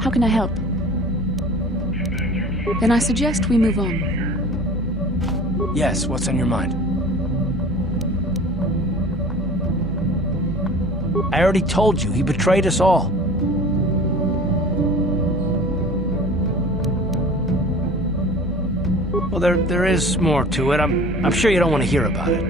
How can I help? Then I suggest we move on. Yes, what's on your mind? I already told you, he betrayed us all. Well, there is more to it. I'm sure you don't want to hear about it.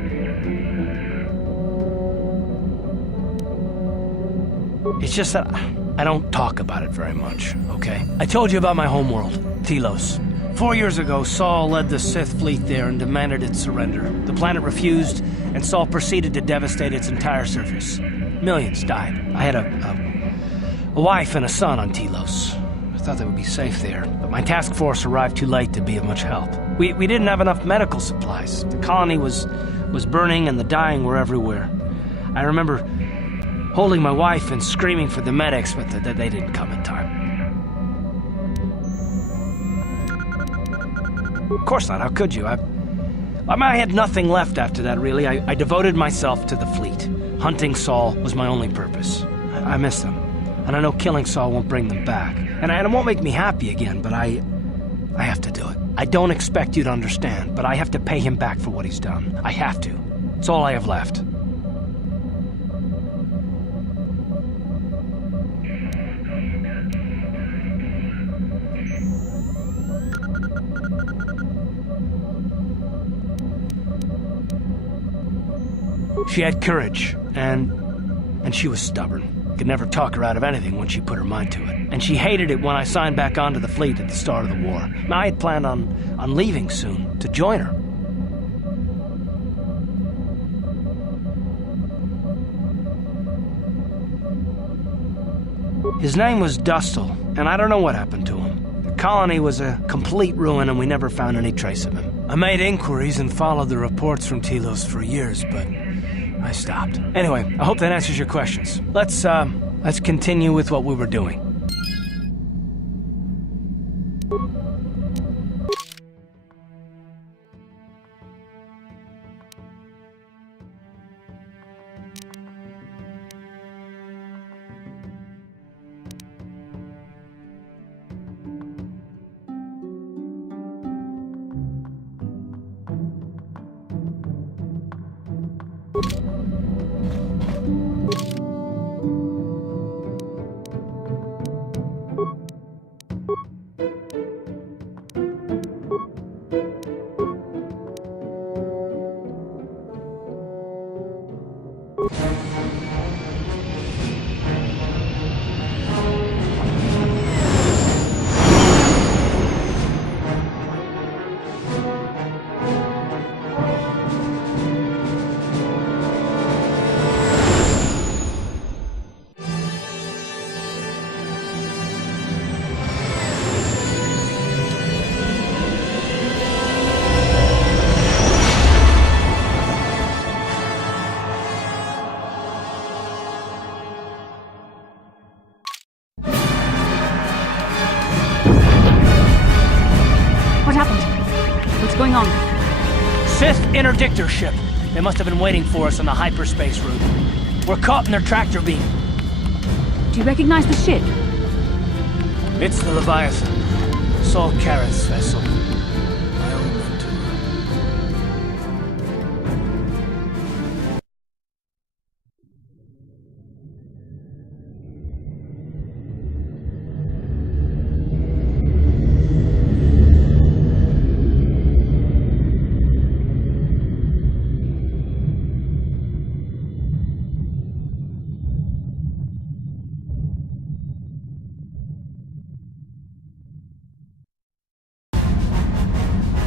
It's just that I don't talk about it very much, okay? I told you about my homeworld, Telos. 4 years ago, Saul led the Sith fleet there and demanded its surrender. The planet refused, and Saul proceeded to devastate its entire surface. Millions died. I had a wife and a son on Telos. I thought they would be safe there, but my task force arrived too late to be of much help. We didn't have enough medical supplies. The colony was burning and the dying were everywhere. I remember holding my wife and screaming for the medics, but they didn't come in time. Of course not, how could you? I had nothing left after that, really. I devoted myself to the fleet. Hunting Saul was my only purpose. I miss them, and I know killing Saul won't bring them back. And it won't make me happy again, but I have to do it. I don't expect you to understand, but I have to pay him back for what he's done. I have to. It's all I have left. She had courage, and she was stubborn. Could never talk her out of anything when she put her mind to it. And she hated it when I signed back onto the fleet at the start of the war. I had planned on leaving soon, to join her. His name was Dustle, and I don't know what happened to him. The colony was a complete ruin, and we never found any trace of him. I made inquiries and followed the reports from Telos for years, but I stopped. Anyway, I hope that answers your questions. Let's continue with what we were doing. going on? Sith interdictor ship. They must have been waiting for us on the hyperspace route. We're caught in their tractor beam. Do you recognize the ship? It's the Laviathan. Saul Carth's vessel. My own mentor.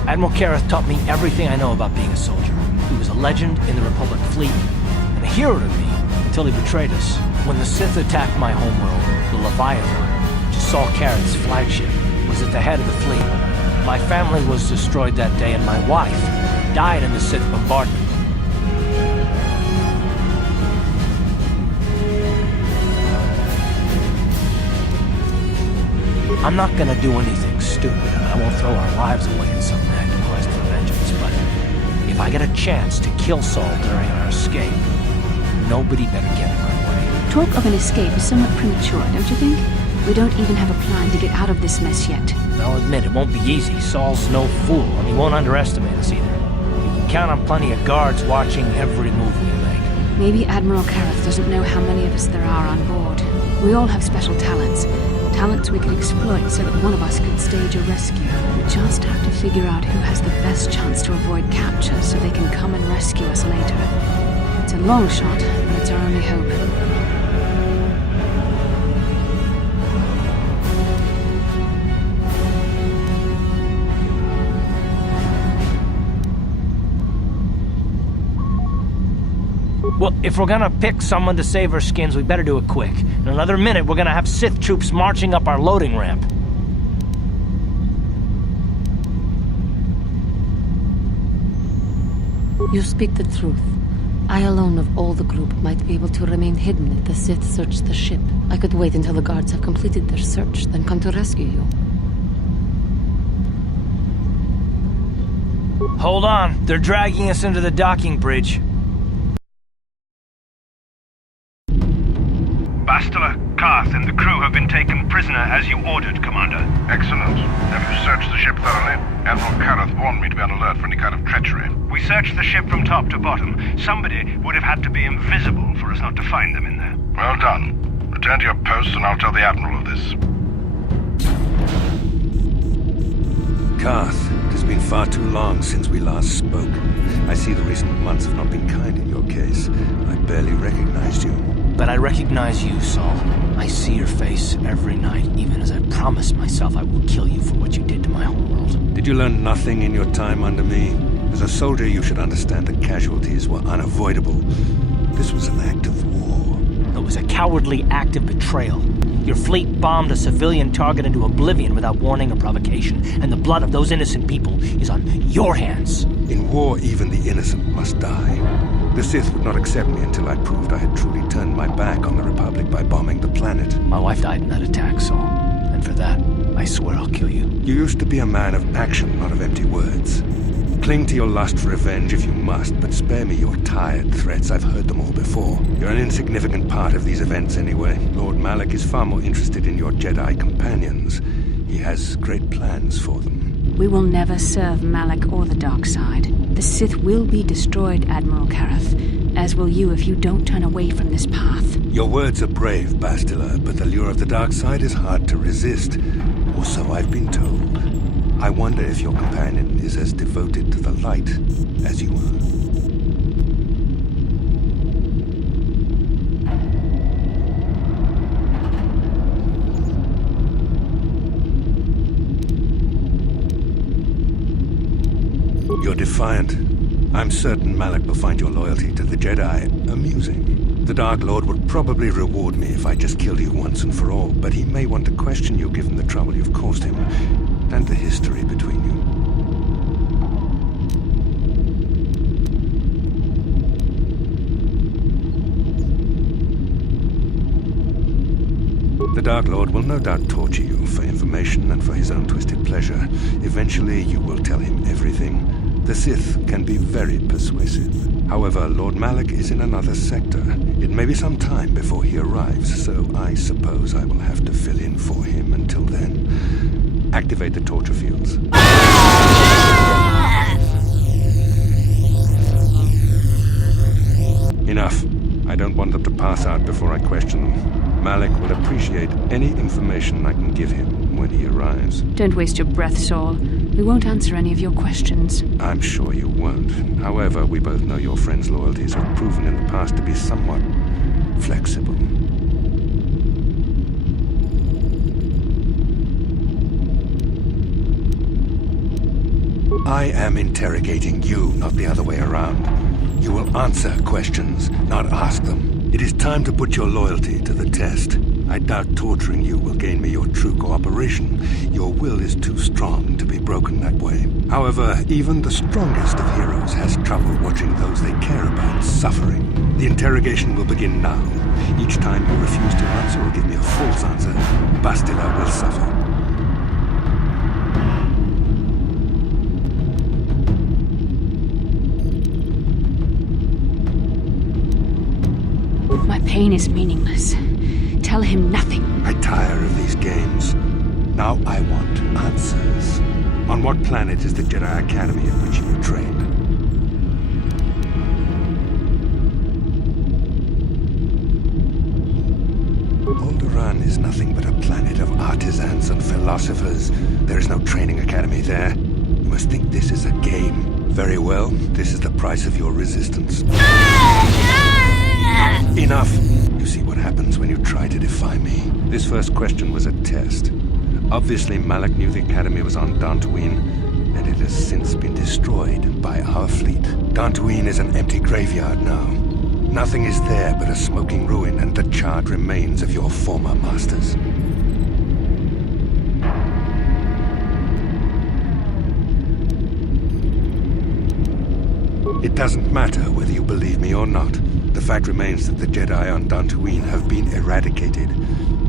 Admiral Carth taught me everything I know about being a soldier. He was a legend in the Republic fleet, and a hero to me until he betrayed us. When the Sith attacked my homeworld, the Laviathan, which is Saul Carth's flagship, was at the head of the fleet. My family was destroyed that day, and my wife died in the Sith bombardment. I'm not gonna do anything stupid. I won't throw our lives away in some mad quest for vengeance, but if I get a chance to kill Saul during our escape, nobody better get in my way. Talk of an escape is somewhat premature, don't you think? We don't even have a plan to get out of this mess yet. I'll admit, it won't be easy. Saul's no fool, and he won't underestimate us either. You can count on plenty of guards watching every move we make. Maybe Admiral Carth doesn't know how many of us there are on board. We all have special talents. Talents we could exploit so that one of us could stage a rescue. We just have to figure out who has the best chance to avoid capture so they can come and rescue us later. It's a long shot, but it's our only hope. Well, if we're gonna pick someone to save our skins, we better do it quick. In another minute, we're gonna have Sith troops marching up our loading ramp. You speak the truth. I alone of all the group might be able to remain hidden if the Sith search the ship. I could wait until the guards have completed their search, then come to rescue you. Hold on, they're dragging us into the docking bridge. Bastila, Carth, and the crew have been taken prisoner as you ordered, Commander. Excellent. Have you searched the ship thoroughly? Admiral Carth warned me to be on alert for any kind of treachery. We searched the ship from top to bottom. Somebody would have had to be invisible for us not to find them in there. Well done. Return to your post and I'll tell the Admiral of this. Carth, it has been far too long since we last spoke. I see the recent months have not been kind in your case. I barely recognized you. But I recognize you, Saul. I see your face every night, even as I promised myself I will kill you for what you did to my homeworld. Did you learn nothing in your time under me? As a soldier, you should understand that casualties were unavoidable. This was an act of war. It was a cowardly act of betrayal. Your fleet bombed a civilian target into oblivion without warning or provocation, and the blood of those innocent people is on your hands. In war, even the innocent must die. The Sith would not accept me until I proved I had truly turned my back on the Republic by bombing the planet. My wife died in that attack, Saul. And for that, I swear I'll kill you. You used to be a man of action, not of empty words. Cling to your lust for revenge if you must, but spare me your tired threats. I've heard them all before. You're an insignificant part of these events anyway. Lord Malak is far more interested in your Jedi companions. He has great plans for them. We will never serve Malak or the dark side. The Sith will be destroyed, Admiral Carth, as will you if you don't turn away from this path. Your words are brave, Bastila, but the lure of the dark side is hard to resist. Or so I've been told. I wonder if your companion is as devoted to the light as you are. You're defiant. I'm certain Malak will find your loyalty to the Jedi amusing. The Dark Lord would probably reward me if I just killed you once and for all, but he may want to question you given the trouble you've caused him, and the history between you. The Dark Lord will no doubt torture you for information and for his own twisted pleasure. Eventually, you will tell him everything. The Sith can be very persuasive. However, Lord Malak is in another sector. It may be some time before he arrives, so I suppose I will have to fill in for him until then. Activate the torture fields. Enough. I don't want them to pass out before I question them. Malak will appreciate any information I can give him when he arrives. Don't waste your breath, Saul. We won't answer any of your questions. I'm sure you won't. However, we both know your friend's loyalties have proven in the past to be somewhat flexible. I am interrogating you, not the other way around. You will answer questions, not ask them. It is time to put your loyalty to the test. I doubt torturing you will gain me your true cooperation. Your will is too strong to be broken that way. However, even the strongest of heroes has trouble watching those they care about suffering. The interrogation will begin now. Each time you refuse to answer or give me a false answer, Bastila will suffer. My pain is meaningless. tell him nothing. I tire of these games. Now I want answers. On what planet is the Jedi Academy at which you were trained? Alderaan is nothing but a planet of artisans and philosophers. There is no training academy there. You must think this is a game. Very well, this is the price of your resistance. Enough! You see what happens when you try to defy me. This first question was a test. Obviously, Malak knew the Academy was on Dantooine, and it has since been destroyed by our fleet. Dantooine is an empty graveyard now. Nothing is there but a smoking ruin and the charred remains of your former masters. It doesn't matter whether you believe me or not. The fact remains that the Jedi on Dantooine have been eradicated,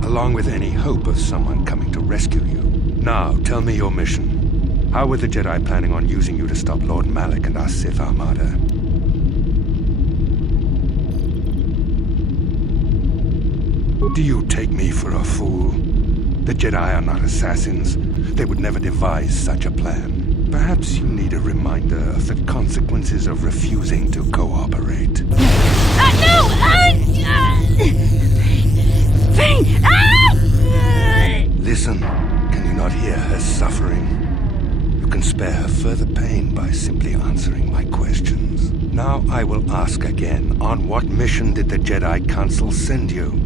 along with any hope of someone coming to rescue you. Now, tell me your mission. How were the Jedi planning on using you to stop Lord Malak and our Sith Armada? Do you take me for a fool? The Jedi are not assassins. They would never devise such a plan. Perhaps you need a reminder of the consequences of refusing to cooperate. No! Pain! Listen, can you not hear her suffering? You can spare her further pain by simply answering my questions. Now I will ask again, on what mission did the Jedi Council send you?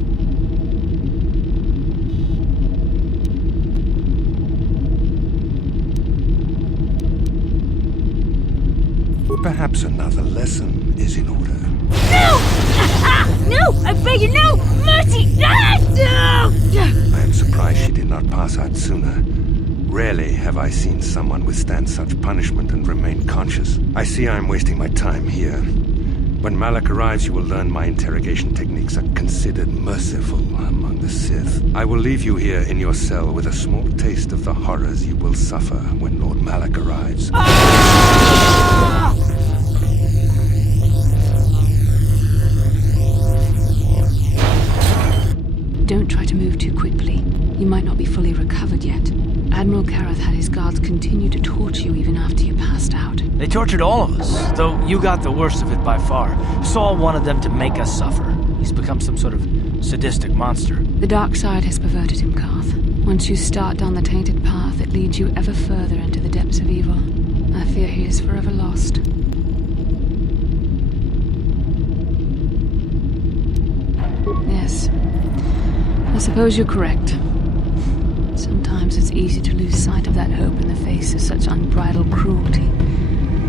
Perhaps another lesson is in order. No! No! I beg you, no! Mercy! No! I am surprised she did not pass out sooner. Rarely have I seen someone withstand such punishment and remain conscious. I see I am wasting my time here. When Malak arrives, you will learn my interrogation techniques are considered merciful among the Sith. I will leave you here in your cell with a small taste of the horrors you will suffer when Lord Malak arrives. Don't try to move too quickly. You might not be fully recovered yet. Admiral Carth had his guards continue to torture you even after you passed out. They tortured all of us, though you got the worst of it by far. Saul wanted them to make us suffer. He's become some sort of sadistic monster. The dark side has perverted him, Carth. Once you start down the tainted path, it leads you ever further into the depths of evil. I fear he is forever lost. Yes. I suppose you're correct. Sometimes it's easy to lose sight of that hope in the face of such unbridled cruelty.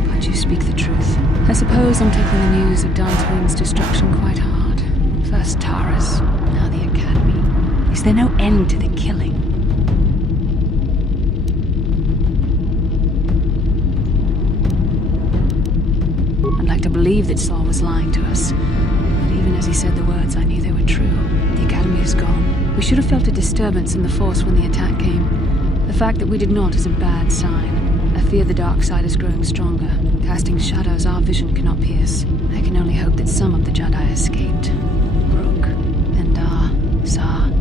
But you speak the truth. I suppose I'm taking the news of Dantooine's destruction quite hard. First Tara's, now the Academy. Is there no end to the killing? I'd like to believe that Saul was lying to us. But even as he said the words, I knew they were true. The Academy is gone. We should have felt a disturbance in the Force when the attack came. The fact that we did not is a bad sign. I fear the dark side is growing stronger, casting shadows our vision cannot pierce. I can only hope that some of the Jedi escaped. Brooke, Endar, Zar.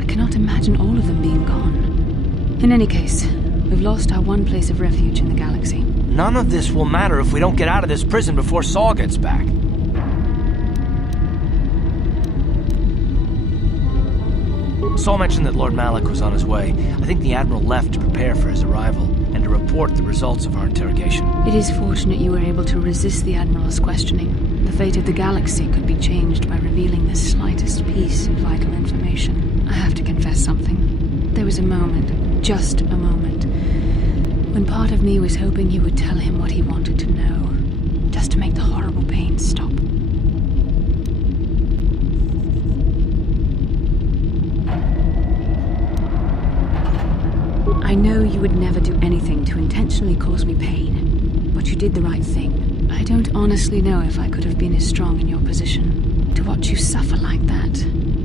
I cannot imagine all of them being gone. In any case, we've lost our one place of refuge in the galaxy. None of this will matter if we don't get out of this prison before Saul gets back. Saul mentioned that Lord Malak was on his way. I think the Admiral left to prepare for his arrival and to report the results of our interrogation. It is fortunate you were able to resist the Admiral's questioning. The fate of the galaxy could be changed by revealing the slightest piece of vital information. I have to confess something. There was a moment, just a moment, when part of me was hoping you would tell him what he wanted to know, just to make the horrible pain stop. I know you would never do anything to intentionally cause me pain, but you did the right thing. I don't honestly know if I could have been as strong in your position. To watch you suffer like that,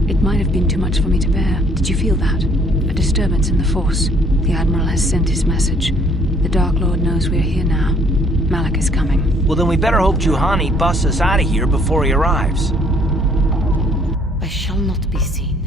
it might have been too much for me to bear. Did you feel that? A disturbance in the Force. The Admiral has sent his message. The Dark Lord knows we're here now. Malak is coming. Well, then we better hope Juhani busts us out of here before he arrives. I shall not be seen.